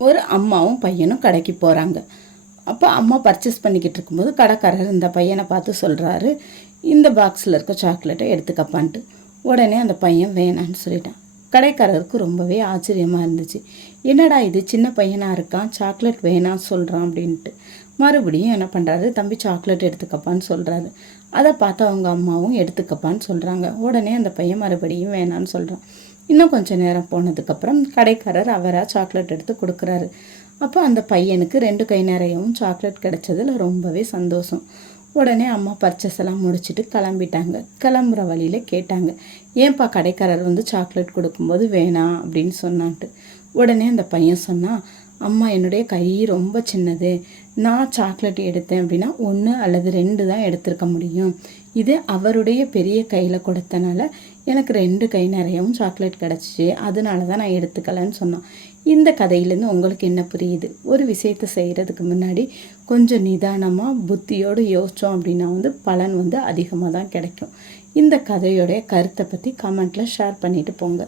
ஒரு அம்மாவும் பையனும் கடைக்கு போகிறாங்க. அப்போ அம்மா பர்ச்சேஸ் பண்ணிக்கிட்டு இருக்கும்போது கடைக்காரர் இந்த பையனை பார்த்து சொல்கிறாரு, இந்த பாக்ஸில் இருக்க சாக்லேட்டை எடுத்துக்கப்பான்ட்டு. உடனே அந்த பையன் வேணான்னு சொல்லிட்டான். கடைக்காரருக்கு ரொம்பவே ஆச்சரியமாக இருந்துச்சு. என்னடா இது சின்ன பையனாக இருக்கான், சாக்லேட் வேணான்னு சொல்கிறான் அப்படின்ட்டு. மறுபடியும் என்ன பண்ணுறாரு, தம்பி சாக்லேட் எடுத்துக்கப்பான்னு சொல்கிறாரு. அதை பார்த்து அவங்க அம்மாவும் எடுத்துக்கப்பான்னு சொல்கிறாங்க. உடனே அந்த பையன் மறுபடியும் வேணான்னு சொல்கிறான். இன்னும் கொஞ்சம் நேரம் போனதுக்கப்புறம் கடைக்காரர் அவராக சாக்லேட் எடுத்து கொடுக்குறாரு. அப்போ அந்த பையனுக்கு 2 கை நிறையவும் சாக்லேட் கிடைச்சதில் ரொம்பவே சந்தோஷம். உடனே அம்மா பர்ச்சேஸ் எல்லாம் முடிச்சுட்டு கிளம்பிட்டாங்க. கிளம்புற வழியில் கேட்டாங்க, ஏன்பா கடைக்காரர் வந்து சாக்லேட் கொடுக்கும்போது வேணாம் அப்படின்னு சொன்னான்ட்டு. உடனே அந்த பையன் சொன்னான், அம்மா என்னுடைய கை ரொம்ப சின்னது, நான் சாக்லேட் எடுத்தேன் அப்படின்னா 1 அல்லது 2 தான் எடுத்திருக்க முடியும். இது அவருடைய பெரிய கையில் கொடுத்தனால எனக்கு 2 கை நிறையவும் சாக்லேட் கிடச்சிச்சு, அதனால தான் நான் எடுத்துக்கலன்னு சொன்னான். இந்த கதையிலேருந்து உங்களுக்கு என்ன புரியுது? ஒரு விஷயத்தை செய்கிறதுக்கு முன்னாடி கொஞ்சம் நிதானமாக புத்தியோடு யோசித்தோம் அப்படின்னா பலன் அதிகமாக தான் கிடைக்கும். இந்த கதையோடைய கருத்தை பற்றி கமெண்ட்டில் ஷேர் பண்ணிவிட்டு போங்க.